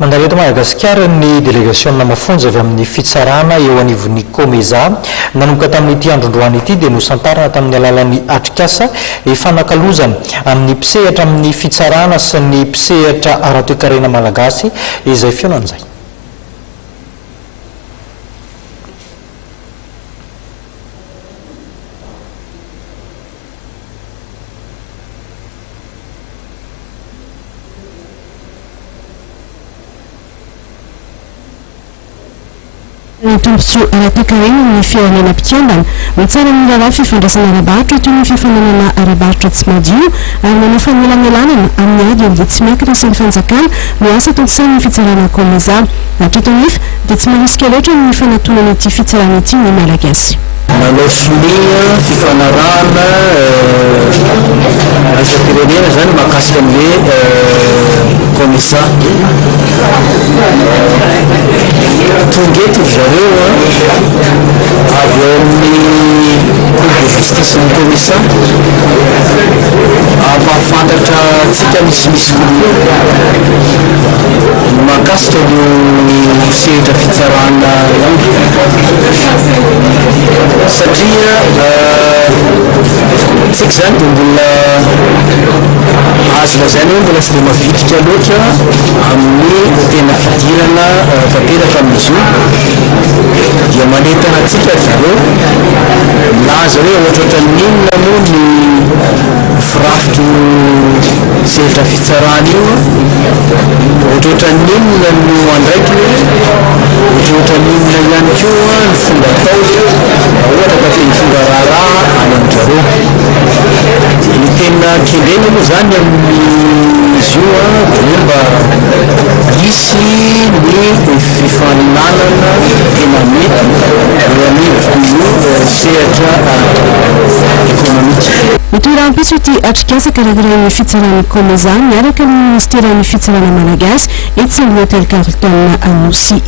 Mandareto Madagasikara ny délégation mafonja avy amin'ny fitsarana eo anivon'ny Komeza nanomboka tamin'ity androndroany ity dia nosantarana tamin'ny alalan'ny atrikasa ifanakalozana amin'ny mpisehatra amin'ny fitsarana sy ny mpisehatra ara-toekarena malagasy izay fionan'izay. Tombontsoa ara-toekarena amin'ny firenena-mpitiavana mitsara ny raharaha fifandraisana ara-barotra toy ny fifananana ara-barotra tsy madio ary manao famelamelanana amin'ny ady eo tsy miankina sy ny fanjakana no asa tontosain'ny fitsarana Komeza. Hatreto nefa dia tsy marisika loatra ny fanantonana ity fitsarana ity ny malagasy. Manao sonia fifanarahana asa-pirenena zany mahakasika amin'le Komeza. Tonga eto zareo avy eo amin'ny cour de justice ny Komeza mahafantatra tsika misimisy kokoa mahakasika ny sehatra fitsarana satria tsika zany dia mbola azo lazaina hoe mbola tsy dia mavitrika loatra amin'ny tena fidirana tanteraka amin'izy io dia manentana tsika zareo milaza hoe ohatrohatra ninona moa ny firafitro sehatra fitsarana io ohatrohatra ninona no andraiky ohatrohatra ninona ihany koa ny fomba atao ohatra ka te hitonga raharaha any amin'izareo. Ny tena kendrena moa zany amin'izy io dia mba hisy ny fifaninanana tena mety eo amin'ny sehatra ekonomika. Nitoeram-piso ity atrikasa karakarain'ny fitsarana Komeza miaraka amin'ny ministeran'ny fitsarana malagasy etsy amin'ny hôtel Carlton Anosy.